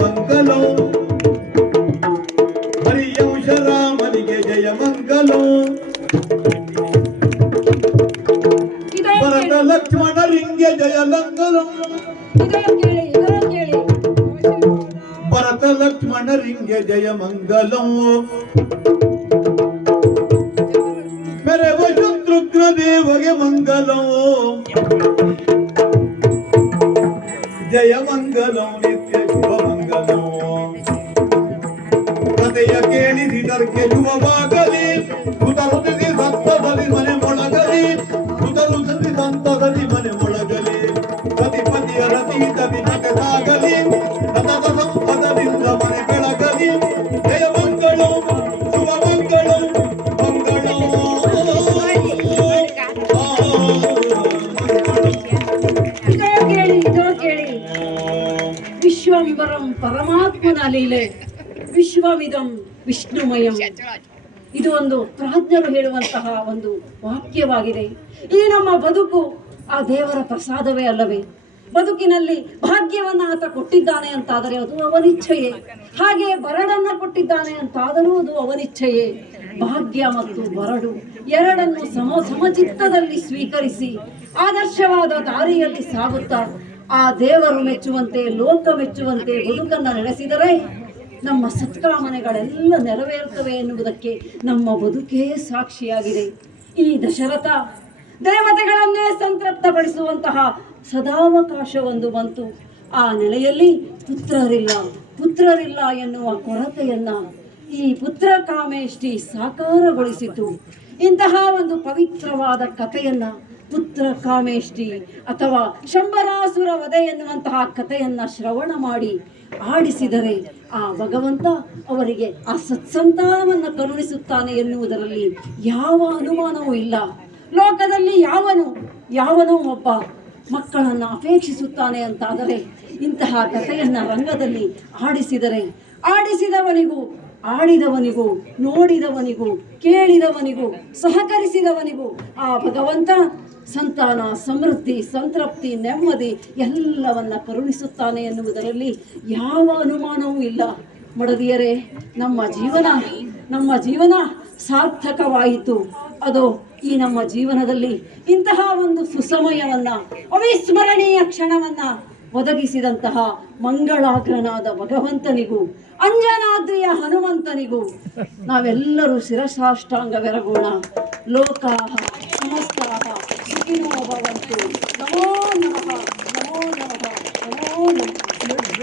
ಮಂಗಲೋ ಹರಿವಂಶ ರಾಮನಿಗೆ ಜಯ ಮಂಗಲೋ ಭರತ ಲಕ್ಷ್ಮಣರಿಗೆ ಜಯ ಮಂಗಲೋ ಭರತ ಲಕ್ಷ್ಮಣರಿಗೆ ಜಯ ಮಂಗಲೋ ಮೆರೆವ ಶತ್ರುಘ್ನ ದೇವಗೆ ಮಂಗಲೋ ಜಯ ಮಂಗಲೋ ನಿತ್ಯ ಶುಭ ಮಂಗಲೋ ಕಥೆಯ ಕೇಳಿಸಿದರ್ಗೆ ಶುಭವಾಗಲಿ ಸುತರು ತಿಥಿ ಸಂತದಲ್ಲಿ ಮನೆ ಮೊಳಗಲಿ ಸುತರು ತಿಥಿ ಸಂತದಲ್ಲಿ ಮನೆ ಮೊಳಗಲಿ ಪತಿಪತಿಯ ರತೀತ ವಿನತೆ ಸಾಗಲಿ ಸತತ ಸಂಪದದಿಂದ ಮನೆ ಬೆಳಗಲಿ ಜಯ ಮಂಗಳೋ ಶುಭ ಮಂಗಳೋ ಮಂಗಳೋ ವಿಶ್ವಂಬರಂ ಪರಮಾತ್ಮನ ಲೀಲೆ ವಿಶ್ವವಿದಂ ವಿಷ್ಣುಮಯಂ. ಇದು ಒಂದು ಪ್ರಾಜ್ಞರು ಹೇಳುವಂತಹ ಒಂದು ವಾಕ್ಯವಾಗಿದೆ. ಈ ನಮ್ಮ ಬದುಕು ಆ ದೇವರ ಪ್ರಸಾದವೇ ಅಲ್ಲವೇ? ಬದುಕಿನಲ್ಲಿ ಭಾಗ್ಯವನ್ನ ಆತ ಕೊಟ್ಟಿದ್ದಾನೆ ಅಂತಾದರೆ ಅದು ಅವನಿಚ್ಛೆಯೇ. ಹಾಗೆ ಬರಡನ್ನ ಕೊಟ್ಟಿದ್ದಾನೆ ಅಂತಾದರೂ ಅದು ಅವನಿಚ್ಛೆಯೇ. ಭಾಗ್ಯ ಮತ್ತು ಬರಡು ಎರಡನ್ನು ಸಮಚಿತ್ತದಲ್ಲಿ ಸ್ವೀಕರಿಸಿ ಆದರ್ಶವಾದ ದಾರಿಯಲ್ಲಿ ಸಾಗುತ್ತಾ ಆ ದೇವರು ಮೆಚ್ಚುವಂತೆ ಲೋಕ ಮೆಚ್ಚುವಂತೆ ಬದುಕನ್ನು ನಡೆಸಿದರೆ ನಮ್ಮ ಸತ್ಕಾಮನೆಗಳೆಲ್ಲ ನೆರವೇರುತ್ತವೆ ಎನ್ನುವುದಕ್ಕೆ ನಮ್ಮ ಬದುಕೇ ಸಾಕ್ಷಿಯಾಗಿದೆ. ಈ ದಶರಥ ದೇವತೆಗಳನ್ನೇ ಸಂತೃಪ್ತಪಡಿಸುವಂತಹ ಸದಾವಕಾಶವೊಂದು ಬಂತು. ಆ ನೆಲೆಯಲ್ಲಿ ಪುತ್ರರಿಲ್ಲ ಎನ್ನುವ ಕೊರತೆಯನ್ನ ಈ ಪುತ್ರ ಕಾಮೇಷ್ಟಿ ಸಾಕಾರಗೊಳಿಸಿತು. ಇಂತಹ ಒಂದು ಪವಿತ್ರವಾದ ಕಥೆಯನ್ನ ಪುತ್ರ ಕಾಮೇಷ್ಟಿ ಅಥವಾ ಶಂಬರಾಸುರ ವಧೆ ಎನ್ನುವಂತಹ ಕಥೆಯನ್ನ ಶ್ರವಣ ಮಾಡಿ ಆಡಿಸಿದರೆ ಆ ಭಗವಂತ ಅವರಿಗೆ ಆ ಸತ್ಸಂತಾನವನ್ನು ಕರುಣಿಸುತ್ತಾನೆ ಎನ್ನುವುದರಲ್ಲಿ ಯಾವ ಅನುಮಾನವೂ ಇಲ್ಲ. ಲೋಕದಲ್ಲಿ ಯಾವನೋ ಒಬ್ಬ ಮಕ್ಕಳನ್ನು ಅಪೇಕ್ಷಿಸುತ್ತಾನೆ ಅಂತಾದರೆ ಇಂತಹ ಕಥೆಯನ್ನ ರಂಗದಲ್ಲಿ ಆಡಿಸಿದವನಿಗೂ ಆಡಿದವನಿಗೂ ನೋಡಿದವನಿಗೂ ಕೇಳಿದವನಿಗೂ ಸಹಕರಿಸಿದವನಿಗೂ ಆ ಭಗವಂತ ಸಂತಾನ ಸಮೃದ್ಧಿ ಸಂತೃಪ್ತಿ ನೆಮ್ಮದಿ ಎಲ್ಲವನ್ನ ಕರುಣಿಸುತ್ತಾನೆ ಎನ್ನುವುದರಲ್ಲಿ ಯಾವ ಅನುಮಾನವೂ ಇಲ್ಲ. ಮಡದಿಯರೇ, ನಮ್ಮ ಜೀವನ ಸಾರ್ಥಕವಾಯಿತು. ಅದು ಈ ನಮ್ಮ ಜೀವನದಲ್ಲಿ ಇಂತಹ ಒಂದು ಸುಸಮಯವನ್ನ ಅವಿಸ್ಮರಣೀಯ ಕ್ಷಣವನ್ನ ಒದಗಿಸಿದಂತಹ ಮಂಗಳಾಗ್ರನಾದ ಭಗವಂತನಿಗೂ ಅಂಜನಾದ್ರಿಯ ಹನುಮಂತನಿಗೂ ನಾವೆಲ್ಲರೂ ಶಿರಸಾಷ್ಟಾಂಗವೆರಗೋಣ. ಲೋಕಾಃ ಸಮಸ್ತಾಃ ಸುಖಿನೋ ಭವಂತು. ನಮೋ ನಮಃ ನಮೋ ನಮಃ ನಮೋ ನಮಃ.